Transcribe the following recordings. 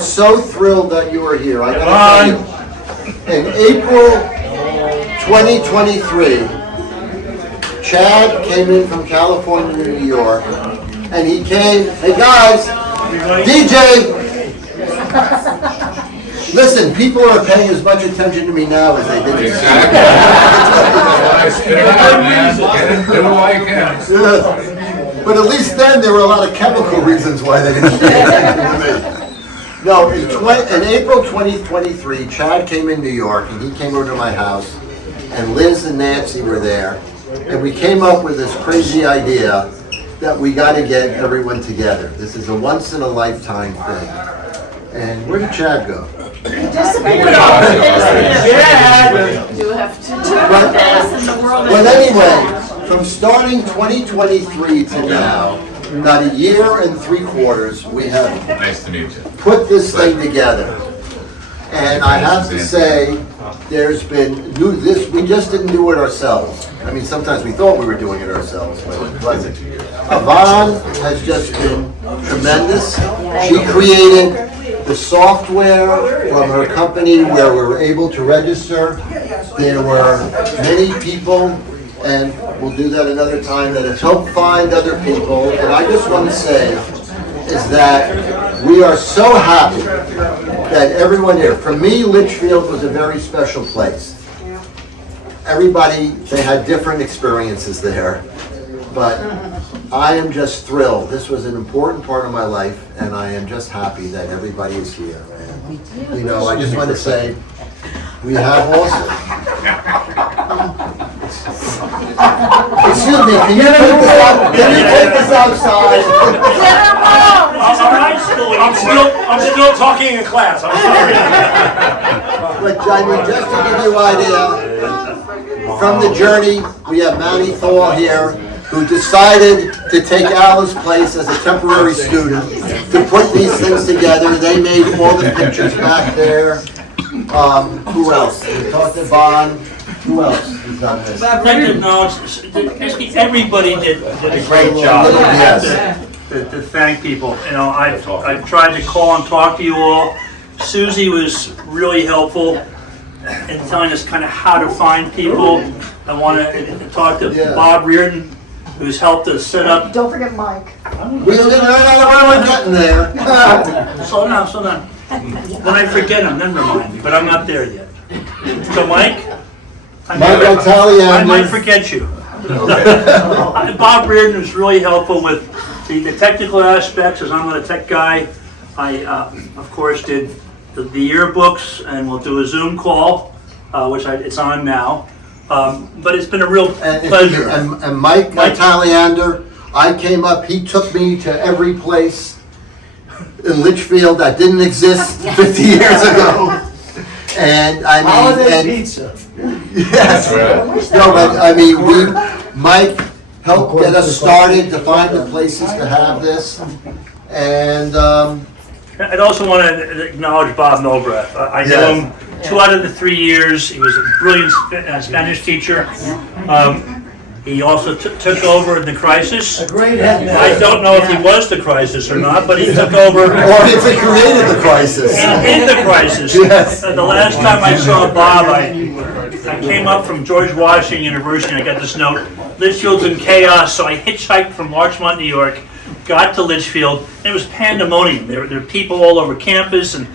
so thrilled that you are here. I gotta tell you, in April 2023, Chad came in from California to New York, and he came, hey guys, DJ! Listen, people are paying as much attention to me now as they did. Exactly. Get it while you can. But at least then there were a lot of chemical reasons why they didn't pay attention to me. No, in April 2023, Chad came in New York, and he came over to my house, and Liz and Nancy were there, and we came up with this crazy idea that we got to get everyone together. This is a once-in-a-lifetime thing. And where did Chad go? Well, anyway, from starting 2023 to now, about a year and 3/4, we have Nice to meet you. put this thing together. And I have to say, there's been we just didn't do it ourselves. I mean, sometimes we thought we were doing it ourselves, but it wasn't. Yvonne has just been tremendous. She created the software from her company where we were able to register. There were many people, and we'll do that another time, that have helped find other people. And I just want to say is that we are so happy that everyone here, for me, Litchfield was a very special place. Everybody, they had different experiences there, but I am just thrilled. This was an important part of my life, and I am just happy that everybody is here. And, you know, I just want to say, we have also. Excuse me, can you take this outside? I'm still talking in class, I'm sorry. But I mean, just to give you an idea, from the journey, we have Manny Thal here, who decided to take Alice's place as a temporary student to put these things together. They made all the pictures back there. Who else? We talked to Bon. Who else has done this? I'd like to acknowledge, everybody did a great job. Yes. To thank people. You know, I've tried to call and talk to you all. Susie was really helpful in telling us kind of how to find people. I want to talk to Bob Reardon, who's helped us set up. Don't forget Mike. We're getting there. Slow down. When I forget him, then remind me, but I'm not there yet. So Mike? I might forget you. Bob Reardon was really helpful with the technical aspects, as I'm not a tech guy. I, of course, did the yearbooks, and we'll do a Zoom call, which it's on now. But it's been a real pleasure. And Mike Taliander, I came up, he took me to every place in Litchfield that didn't exist 50 years ago. And I mean, Holiday pizza. Yes. No, but I mean, Mike helped get us started to find the places to have this. And I'd also want to acknowledge Bob Milbreath. I know him 2 out of the 3 years. He was a brilliant Spanish teacher. He also took over in the crisis. A great headmaster. I don't know if he was the crisis or not, but he took over. or if it created the crisis. In the crisis. Yes. The last time I saw Bob, I came up from George Washington University, and I got this note, Litchfield's in chaos, so I hitchhiked from Larchmont, New York, got to Litchfield, and it was pandemonium. There were people all over campus, and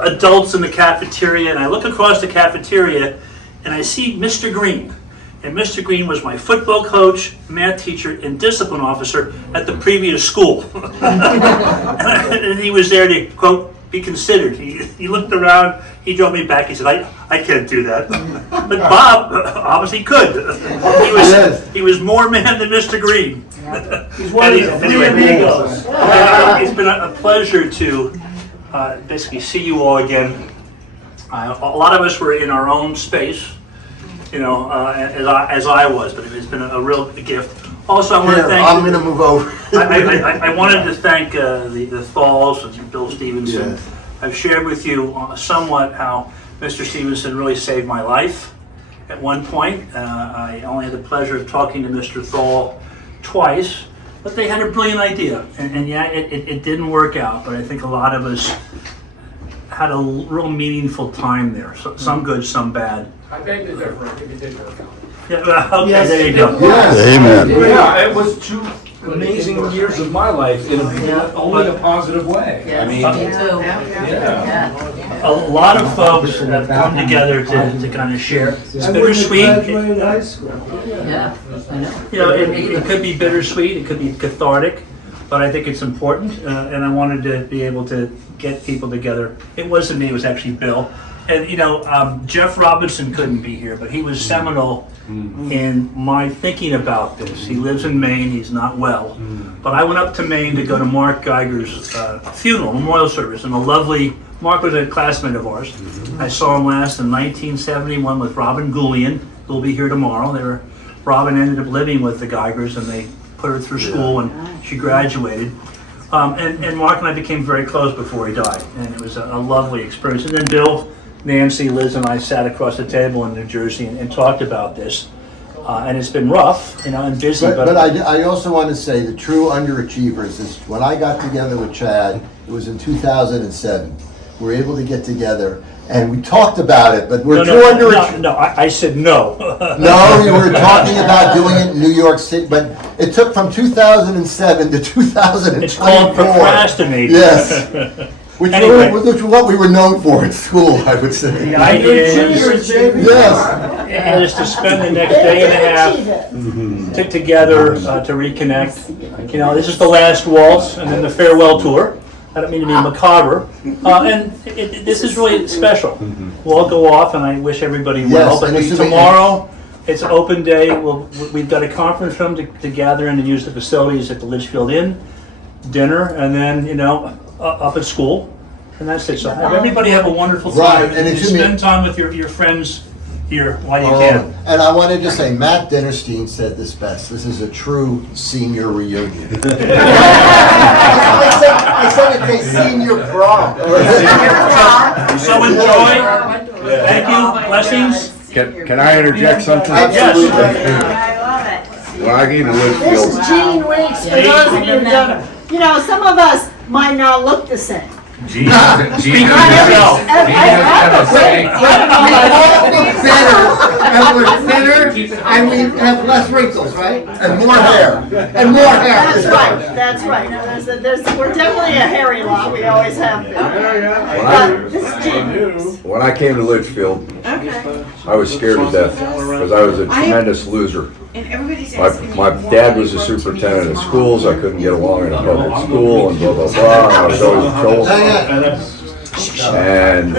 adults in the cafeteria, and I look across the cafeteria, and I see Mr. Green. And Mr. Green was my football coach, math teacher, and discipline officer at the previous school. And he was there to, quote, be considered. He looked around, he drove me back, he said, I can't do that. But Bob obviously could. He was more man than Mr. Green. He's one of the three amigos. It's been a pleasure to basically see you all again. A lot of us were in our own space, you know, as I was, but it's been a real gift. Also, I want to thank. I'm going to move over. I wanted to thank the Thals and Bill Stevenson. Yes. I've shared with you somewhat how Mr. Stevenson really saved my life at one point. I only had the pleasure of talking to Mr. Thal twice, but they had a brilliant idea, and yeah, it didn't work out. But I think a lot of us had a real meaningful time there. So, some good, some bad. I beg to differ, I think it did work out. Yeah, well, okay, Yes. there you go. Yes. Amen. Yeah, it was 2 amazing years of my life in only a positive way. I mean, yeah. A lot of folks have come together to kind of share. It's I wouldn't have bittersweet. graduated high school. Yeah, I know. You know, it could be bittersweet, it could be cathartic, but I think it's important, and I wanted to be able to get people together. It wasn't me, it was actually Bill. And, you know, Jeff Robinson couldn't be here, but he was seminal in my thinking about this. He lives in Maine, he's not well. But I went up to Maine to go to Mark Geiger's funeral, memorial service, and Mark was a classmate of ours. I saw him last in 1971 with Robin Goulian, who'll be here tomorrow. Robin ended up living with the Geigers, and they put her through school, and she graduated. And Mark and I became very close before he died, and it was a lovely experience. And then Bill, Nancy, Liz, and I sat across the table in New Jersey and talked about this. And it's been rough, you know, and busy. But I also want to say the true underachievers is when I got together with Chad, it was in 2007. We were able to get together and we talked about it, but we're true underachievers. No, I said no. No, you were talking about doing it in New York City, but it took from 2007 to 2024. It's called procrastinating. Yes. Which Anyway. was what we were known for at school, I would say. The idea is, Yes. is to spend the next day and a half together to reconnect. You know, this is the last waltz and then the farewell tour. I don't mean to be macabre. And this is really special. We'll all go off and I wish everybody well. Yes, But and assuming- tomorrow, it's an open day. We've got a conference room to gather in and use the facilities at the Litchfield Inn, dinner, and then, you know, up at school. And that's it. So have everybody have a wonderful time. Right, and it should be- spend time with your friends here while you Oh, can. and I wanted to say, Matt Dinnerstein said this best. This is a true senior reunion. I said it's a senior prom. So enjoy. Thank you. Blessings. Can I interject something? Absolutely. I love it. When I came to This Litchfield, is Gene Weeks, for those of you who don't, you know, some of us might not look the same. Speak for yourself. And we're thinner, and we have less wrinkles, right? And more hair. And more hair. That's right. No, we're definitely a hairy lot, we always have been. But this is Gene Weeks. when I came to Litchfield, Okay. I was scared to death because I was a tremendous loser. My dad was the superintendent of schools. I couldn't get along in a public school and blah, blah, blah. And I was always in trouble. And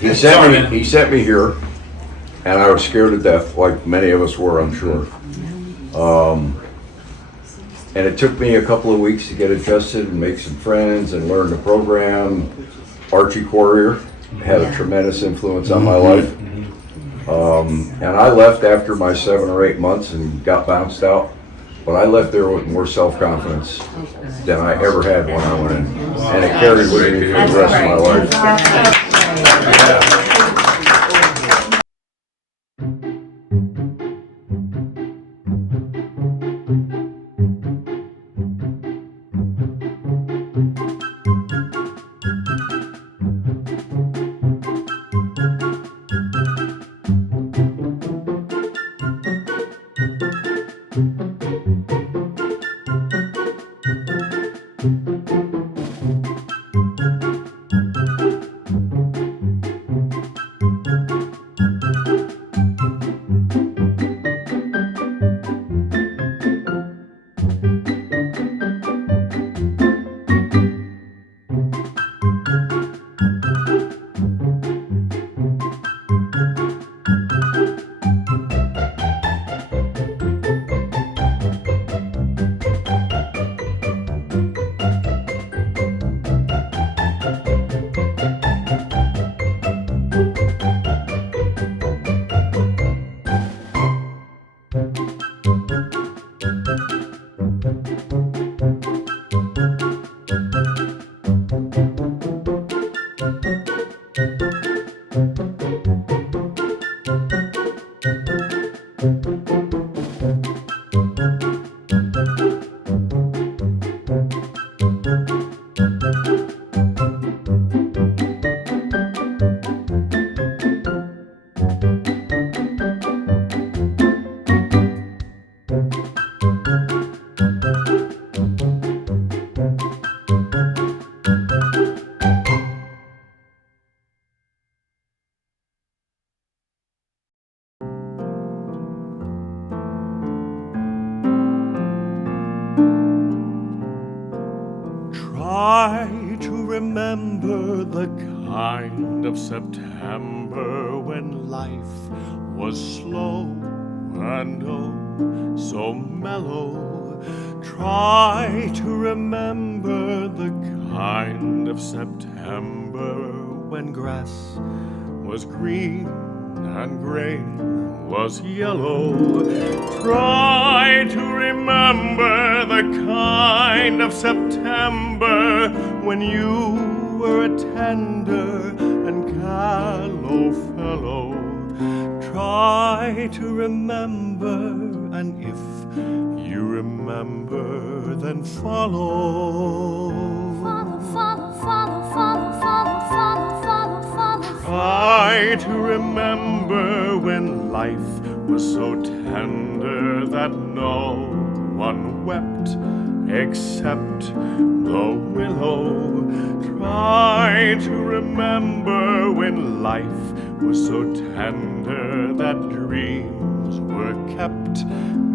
he sent me here, and I was scared to death, like many of us were, I'm sure. And it took me a couple of weeks to get adjusted and make some friends and learn the program. Archie Courier had a tremendous influence on my life. And I left after my 7 or 8 months and got bounced out. But I left there with more self-confidence than I ever had when I went in. And it carried with me for the rest of my life. remember the kind of September when life was slow and oh, so mellow. Try to remember the kind of September when grass was green and grain was yellow. Try to remember the kind of September when you were a tender and callow fellow. Try to remember, and if you remember, then follow. Follow, follow, follow, follow, follow, follow, follow, follow. Try to remember when life was so tender that no one wept except the willow. Try to remember when life was so tender that dreams were kept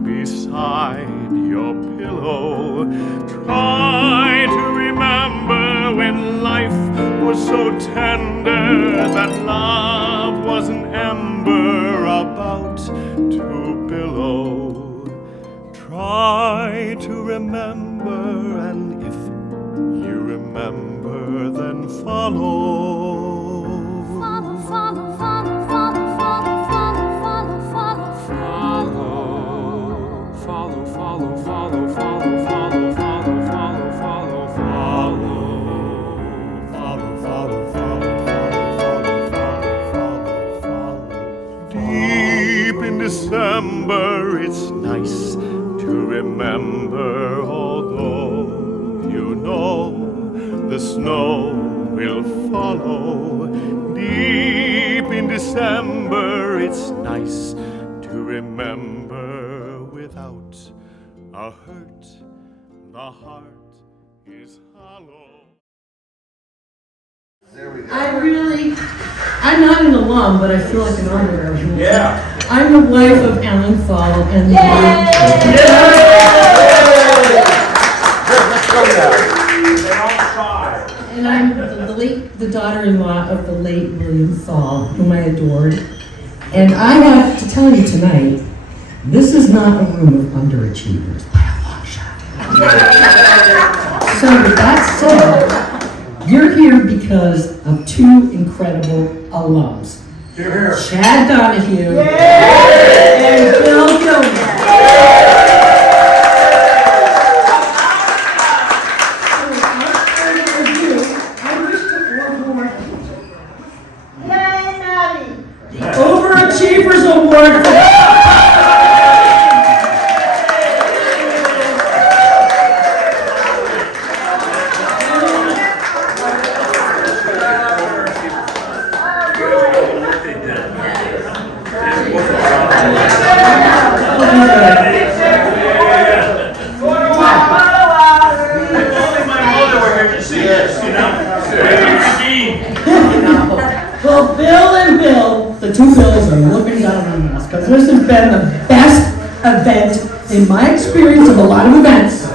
beside your pillow. Try to remember when life was so tender that love was an ember about to billow. Try to remember, and if you remember, then follow. Follow, follow, follow, follow, follow, follow, follow, follow, Follow, follow, follow, follow, follow, follow, follow, follow, follow. Deep in December, it's nice to remember, although you know the snow will follow. Deep in December, it's nice to remember without a hurt, the heart is hollow. I'm not an alum, but I feel like an honorary. Yeah. I'm the wife of Alan Fall and and I'm the daughter-in-law of the late William Fall, whom I adored. And I have to tell you tonight, this is not a room of underachievers by a long shot. So with that said, you're here because of two incredible alums. Chad Donahue and Bill Gilman. I wish to award the Overachievers Award for Well, Bill and Bill, the two Bills are looking down on us because this has been the best event in my experience of a lot of events,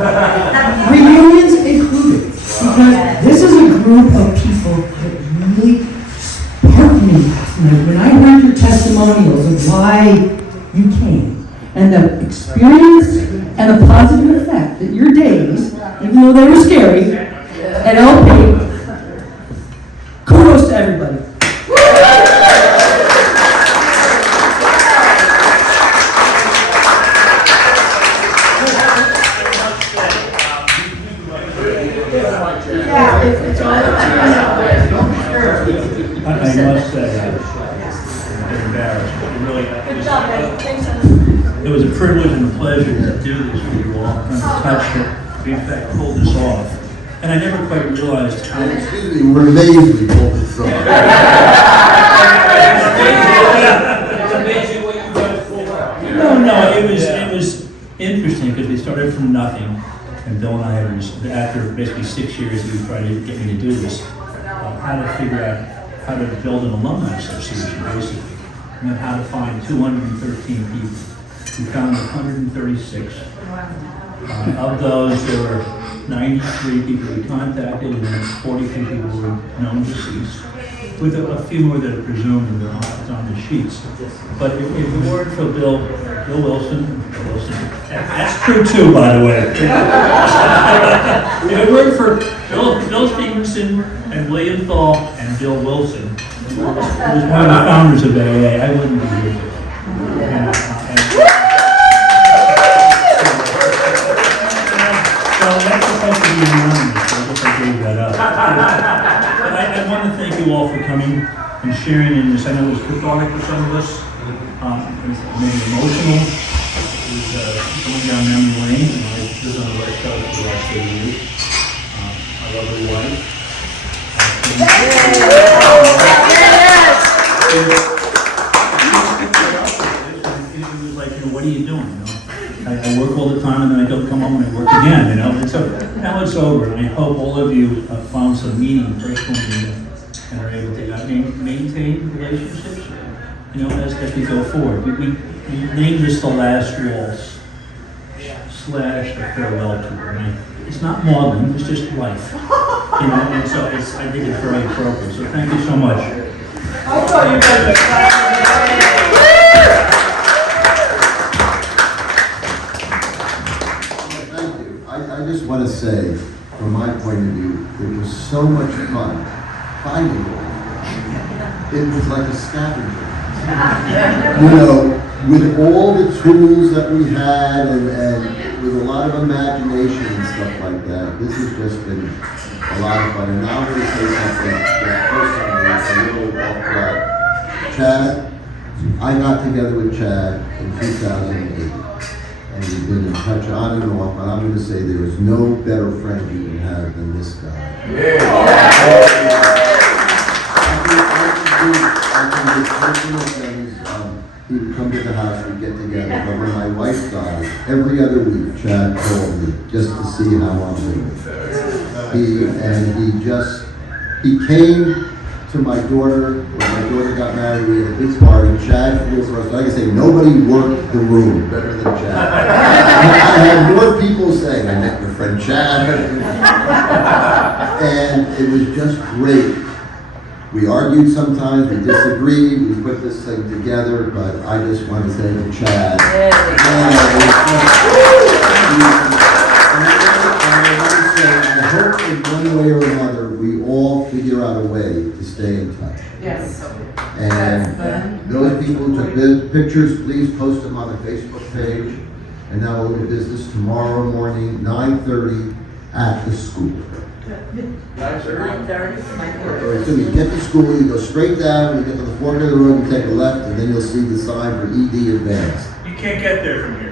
reunions included, because this is a group of people that really sparked me last night when I heard your testimonials of why you came and the experience and the positive effect that your days, even though they were scary, at LP. Kudos to everybody. I must say, I'm embarrassed, but really, it was a privilege and a pleasure to do this for you all, and to touch it, in fact, pull this off. And I never quite realized how... Excuse me, we're amazed we pulled this off. No, it was interesting because we started from nothing, and Bill and I had, after basically 6 years, we tried to get me to do this, how to figure out how to build an alumni association, basically, and then how to find 213 people. We found 136, Of those, there were 93 people we contacted, and then 43 people were known deceased, with a few more that are presumed, and it's on the sheets. But if it weren't for Bill Wilson, that's true too, by the way. If it weren't for Bill Stevenson and William Thal and Bill Wilson, who was one of the founders of AA, I wouldn't be here today. So that's supposed to be anonymous, so I guess I gave that up. But I want to thank you all for coming and sharing in this. I know it was cathartic for some of us. It made me emotional. It was going down memory lane, and I lived on the West Coast for the last 8 years. I love my wife. It was like, what are you doing? I work all the time, and then I don't come home and I work again, And so now it's over, and I hope all of you have found some meaning, personal meaning, and are able to maintain relationships, as we go forward. We named this The Last Waltz / The Farewell Tour. And it's not maudlin, it's just life. And so I think it's very appropriate. So thank you so much. I thought you guys were Thank you. I just want to say, from my point of view, it was so much fun finding it. It was like a scavenger. With all the tools that we had and with a lot of imagination and stuff like that, this has just been a lot of fun. And now I'm going to say something that's personally a little off track. Chad, I got together with Chad in 2008. And we've been in touch on and off, and I'm going to say there is no better friend you can have than this guy. I can do personal things. He would come to the house, we'd get together. But when my wife died, every other week, Chad called me just to see how I'm doing. He came to my daughter, when my daughter got married, we had a big party. Chad flew for us. Like I say, nobody worked the room better than Chad. I had more people saying, I met your friend Chad. And it was just great. We argued sometimes, we disagreed, we put this thing together, but I just want to say to Chad. I hope in one way or another, we all figure out a way to stay in touch. Yes. And those people who took pictures, please post them on the Facebook page. And now we'll get business tomorrow morning, 9:30 at the school. 9:30. So you get to school, you go straight down, you get to the corner of the room, you take a left, and then you'll see the sign for ED Advanced. You can't get there from here.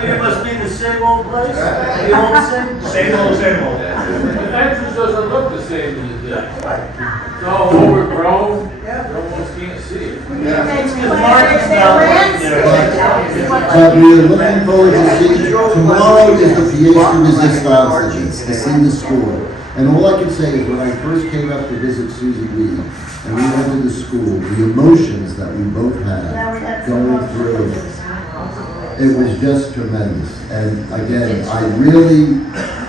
You must be the same old place? The old same? Same old. The entrance doesn't look the same as it did. It's all overgrown, you almost can't see it. But we're looking forward to see, tomorrow is the Pièce de Resistance, to see the school. And all I can say is when I first came up to visit Susie Reed, and we went to the school, the emotions that we both had going through, it was just tremendous. And again, I really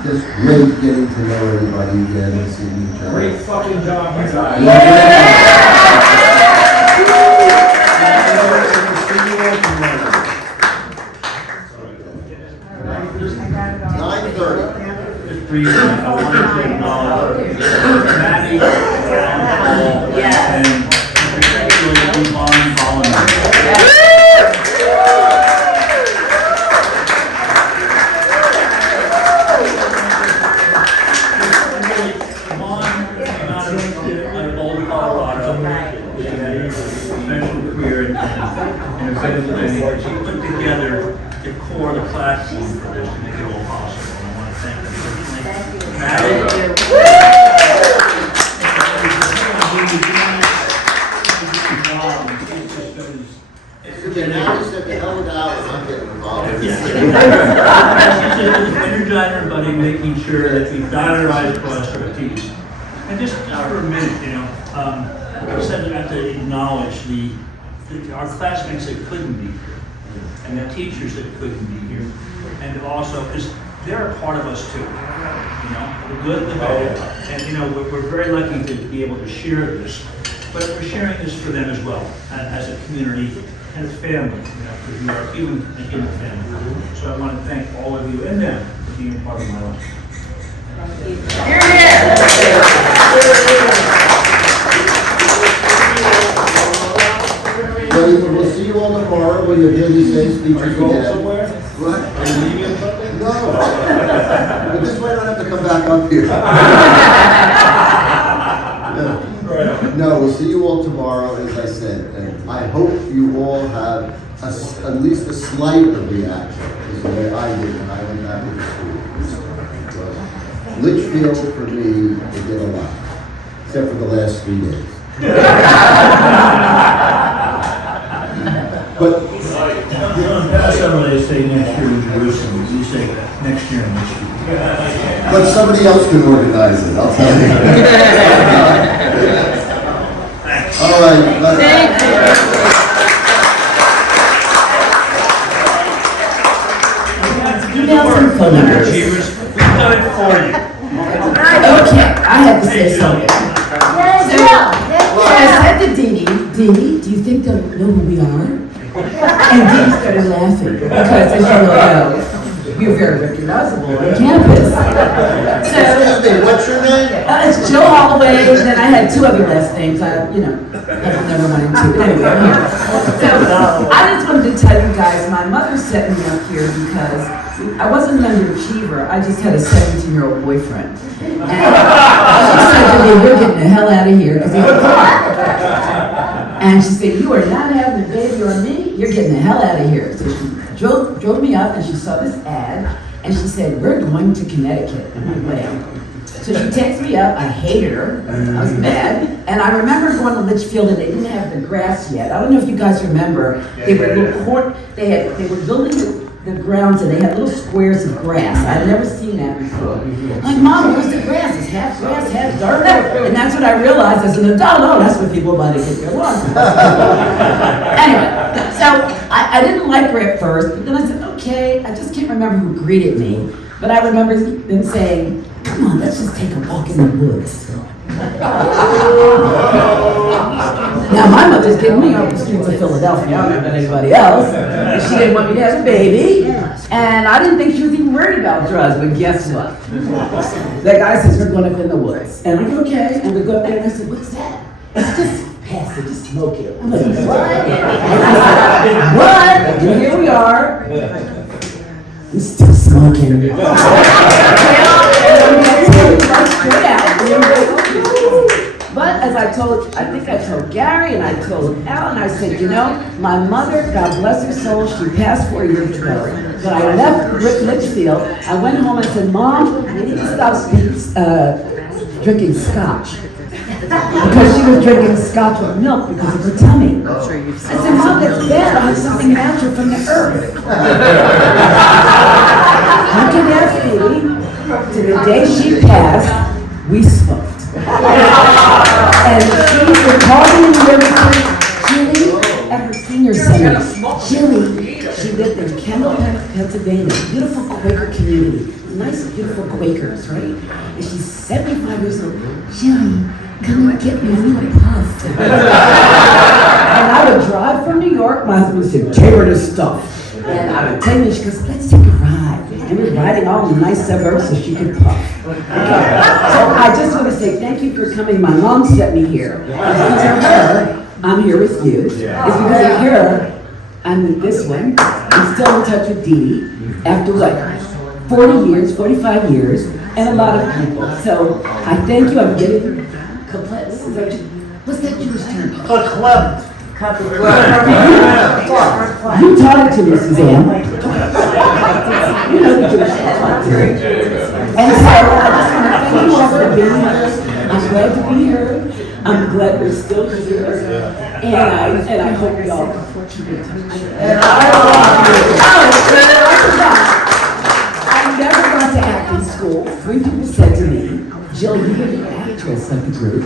just great getting to know everybody again and seeing each other. Great fucking job, you guys. 9:30. Just briefly, I wanted to acknowledge Maddie, and particularly Yvonne Holland. She put together the core, the platform for this to make it all possible. I want to thank her personally. Energize everybody, making sure that we dot our I's, cross our T's. And just for a minute, I said I have to acknowledge our classmates that couldn't be here. and the teachers that couldn't be here, and also, because they're a part of us too, you know, the good, the bad. And, you know, we're very lucky to be able to share this, but we're sharing this for them as well, as a community and a family, you know, because we are a human family. So I want to thank all of you and them for being part of my life. Well, we'll see you all tomorrow when you hear these same speeches again. What? No. But this way I don't have to come back up here. No, we'll see you all tomorrow, as I said, and I hope you all have at least a slight of reaction, is the way I did when I went back to school. Litchfield, for me, they did a lot, except for the last 3 days. But Somebody say next year in Jerusalem, you say next year in Litchfield. But somebody else can organize it, I'll tell you. All right. Thank you. Emails and phone numbers. Achievers, we've done it for you. Okay, I have to say something. So I said to Dee Dee, do you think they'll know who we are? And Dee started laughing because, as you know, we're very recognizable on campus. So, what's your name? It's Jill Holloway, and then I had 2 other last names. I never went into. But anyway, I'm here. So I just wanted to tell you guys, my mother set me up here because I wasn't an underachiever. I just had a 17-year-old boyfriend. And she said to me, "We're getting the hell out of here," because he was black. And she said, "You are not having a baby on me. You're getting the hell out of here." So she drove me up, and she saw this ad, and she said, "We're going to Connecticut." I'm like, "Wait." So she takes me up. I hated her. I was mad. And I remember going to Litchfield, and they didn't have the grass yet. I don't know if you guys remember. They were little court. They were building the grounds, and they had little squares of grass. I'd never seen that before. I'm like, "Mom, where's the grass? It's half grass, half dirt." And that's what I realized as an adult. Oh, that's what people buy to get their lawns. Anyway, so I didn't like her at first, but then I said, okay. I just can't remember who greeted me, but I remember them saying, "Come on, let's just take a walk in the woods." Now, my mother's getting me off the streets of Philadelphia, I don't know about anybody else. And she didn't want me to have a baby. And I didn't think she was even worried about drugs, but guess what? That guy says, "We're going up in the woods." And I'm like, okay. And we go up there, and I said, "What's that?" "It's just pass it, just smoke it." I'm like, "What?" And I said, "What?" And here we are. I'm still smoking. But as I think I told Gary and I told Al, and I said, you know, my mother, God bless her soul, she passed 4 years ago. But I left Litchfield. I went home and said, "Mom, we need to stop drinking scotch." Because she was drinking scotch with milk because of her tummy. I said, "Mom, that's bad. I have something natural from the earth." How can that be? To the day she passed, we smoked. And she would call me in the Jilly, at her senior center. Jilly, she lived in Kendall, Pennsylvania, beautiful Quaker community. Nice, beautiful Quakers, right? And she's 75 years old. "Jilly, come and get me a little puff." And I would drive from New York. My husband would say, "Take her this stuff." And I would tell you, she goes, "Let's take a ride." And we were riding all the nice suburbs so she could puff. Okay. So I just want to say thank you for coming. My mom sent me here. Because of her, I'm here with you. It's because of her, I'm in this one. I'm still in touch with Dee Dee after like 40 years, 45 years, and a lot of people. So I thank you. I'm getting complex. What's that Jewish term? You taught it to me, Suzanne. You know the Jewish term. And so I just want to thank you all for being here. I'm glad to be here. I'm glad we're still here. And I hope y'all keep in touch. I never got to acting school. 3 people said to me, "Jill, you were the actress of the group,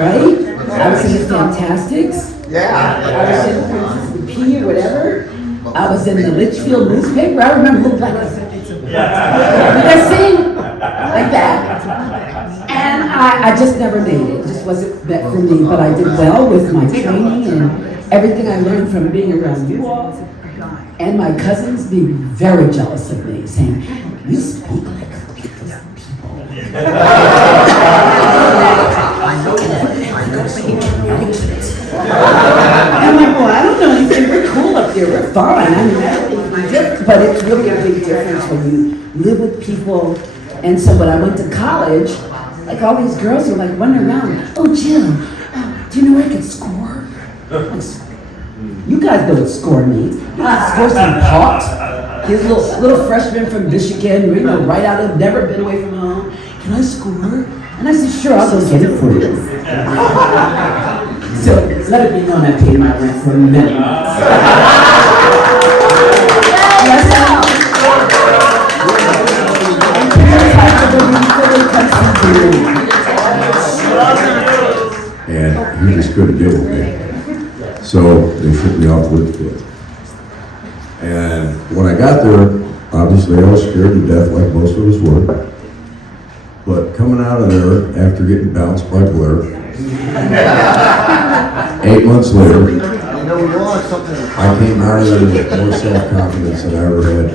right?" I was in the Fantastics. I was in Princess and P or whatever. I was in the Litchfield newspaper. I remember looked like a scene like that. And I just never made it. It just wasn't meant for me. But I did well with my training and everything I learned from being around you all. And my cousins being very jealous of me, saying, "You speak like people." I'm like, well, I don't know anything. We're cool up here. We're fine. I mean, but it's really a big difference when you live with people. And so when I went to college, like all these girls were like running around. "Oh, Jill, do you know where I can score?" You guys know what score means. You know, score some pot. He's a little freshman from Michigan, you know, right out of, never been away from home. "Can I score?" And I said, "Sure, I'll go get it for you." So let it be known I paid my rent for many months. And he just couldn't deal with me. So they shipped me off to Litchfield. And when I got there, obviously I was scared to death like most of us were. But coming out of there after getting bounced by Blair, 8 months later, I came out of there with more self-confidence than I ever had.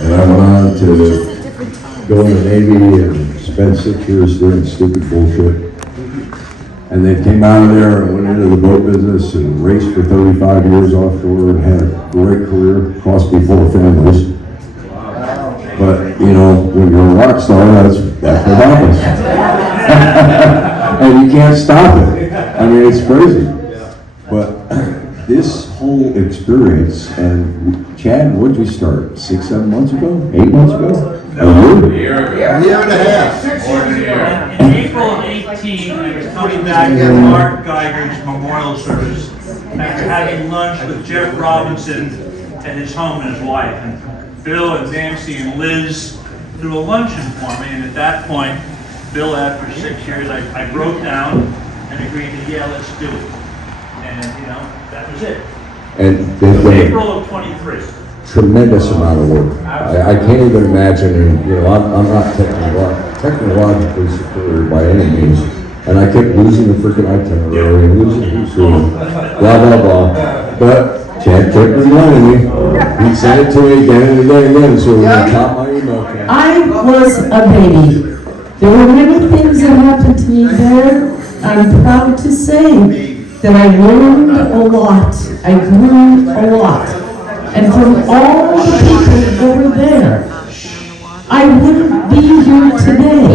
And I went on to go in the Navy and spend 6 years doing stupid bullshit. And then came out of there and went into the boat business and raced for 35 years offshore and had a great career, cost me 4 families. But, you know, when you're a rock star, that's what happens. And you can't stop it. I mean, it's crazy. But this whole experience, and Chad, what'd you start? 6, 7 months ago? 8 months ago? A year and a half. In April of 18, I was coming back from Mark Geiger's memorial service after having lunch with Jeff Robinson at his home and his wife. And Bill and Nancy and Liz threw a luncheon for me, and at that point, Bill, after 6 years, I broke down and agreed to, yeah, let's do it. And, you know, that was it. And April of 23. Tremendous amount of work. I can't even imagine, and, you know, I'm not technologically superior by any means, and I kept losing the freaking itinerary and losing the room, blah, blah, blah. But Chad kept reminding me. He sent it to me again and again and again, so it was top my email account. I was a baby. There were many things that happened to me there. I'm proud to say that I learned a lot. I grew a lot. And from all the people over there, I wouldn't be here today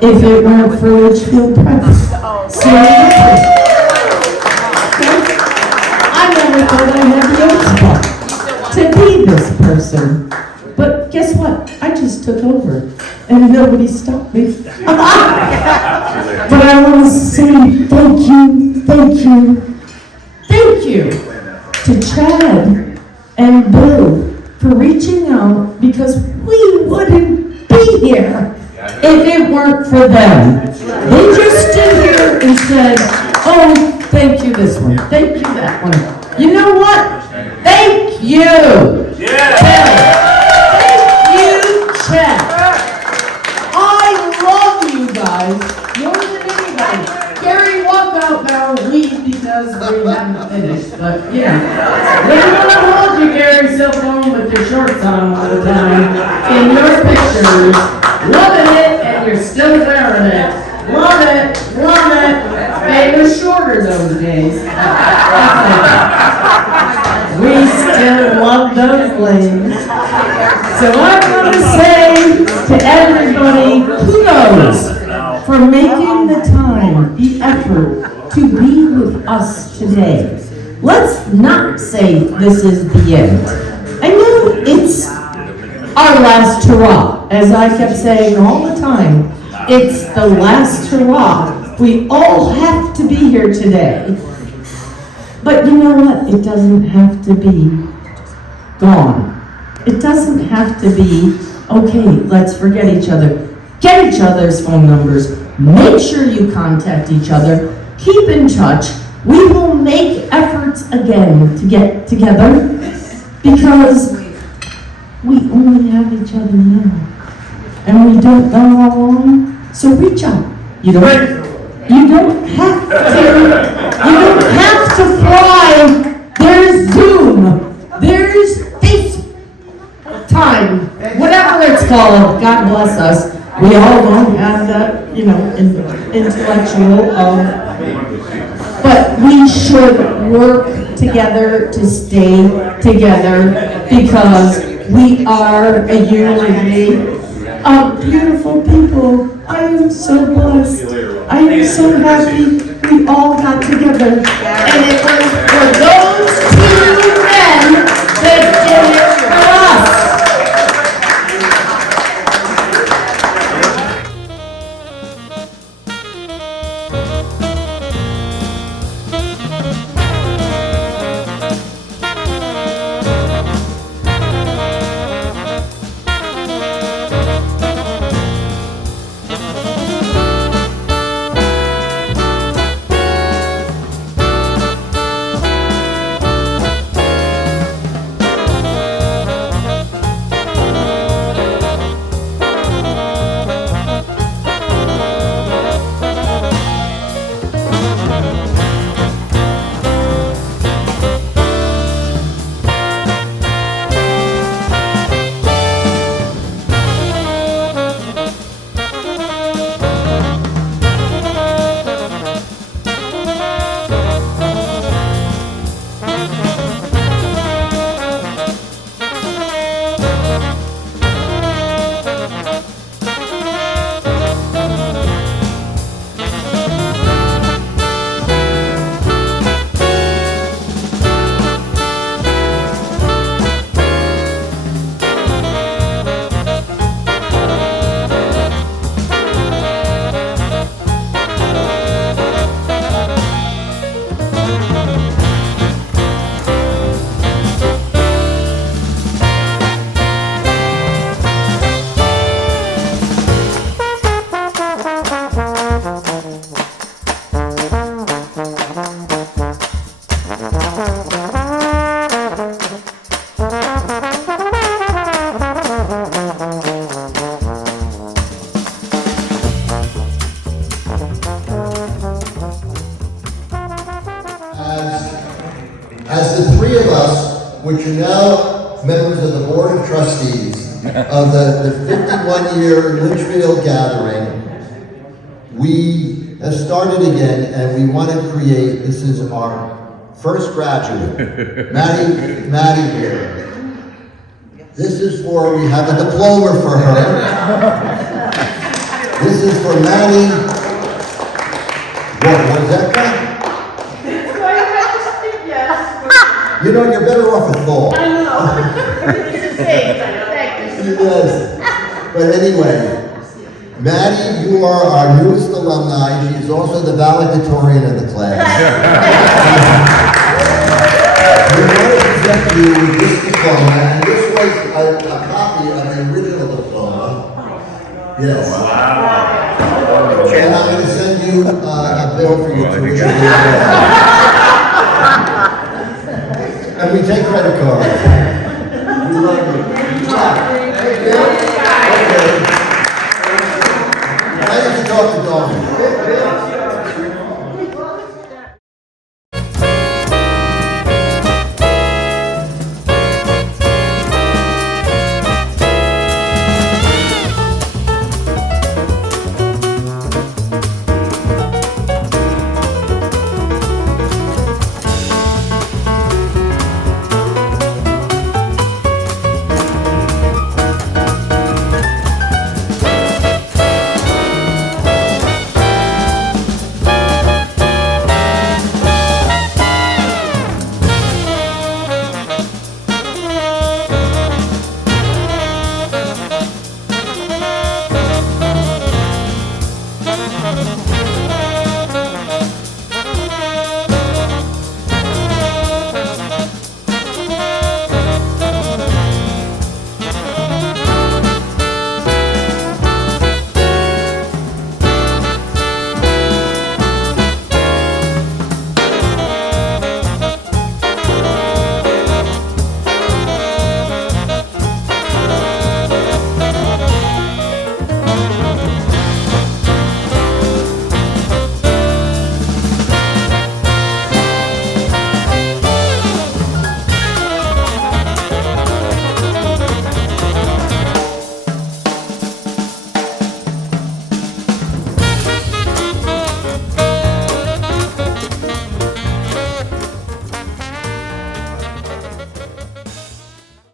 if it weren't for Litchfield Prep. Seriously. I never thought I had the chutzpah to be this person. But guess what? I just took over and nobody stopped me. But I want to say thank you to Chad and Bill for reaching out, because we wouldn't be here if it weren't for them. They just stood here and said, "Oh, thank you this one, thank you that one." You know what? Thank you. Yeah. Thank you, Chad. I love you guys more than anybody. Gary, walk out now and leave because we haven't finished. But yeah, we don't want to hold you, Gary, cell phone with your shorts on all the time in your pictures. Loving it, and you're still wearing it. Love it, love it. They were shorter those days. We still love those lanes. So I'm going to say to everybody, kudos for making the time, the effort to be with us today. Let's not say this is the end. I know it's our last hurrah, as I kept saying all the time. It's the last hurrah. We all have to be here today. But you know what? It doesn't have to be gone. It doesn't have to be, okay, let's forget each other. Get each other's phone numbers. Make sure you contact each other. Keep in touch. We will make efforts again to get together. because we only have each other now. And we don't know how long, so reach out. You don't have to fly. There's Zoom. There's FaceTime. Whatever it's called, God bless us. We all don't have that, intellectual but we should work together to stay together because we are a unity of beautiful people. I am so blessed. I am so happy we all got together. And it was for those two men that did it for us. As the three of us, which are now members of the Board of Trustees of the 51-year Litchfield gathering, we have started again and we want to create, this is our first graduate, Maddie here. This is for, we have a diploma for her. This is for Maddie. What is that? You know, you're better off with Thor. I know. This is fake, thank you. Yes. But anyway, Maddie, you are our newest alumni. She is also the valedictorian of the class. We want to present you with this diploma, and this was a copy of the original diploma. Yes. Wow. And I'm going to send you a bill for your tuition. And we take credit cards. We love you. I need to talk to Dawn.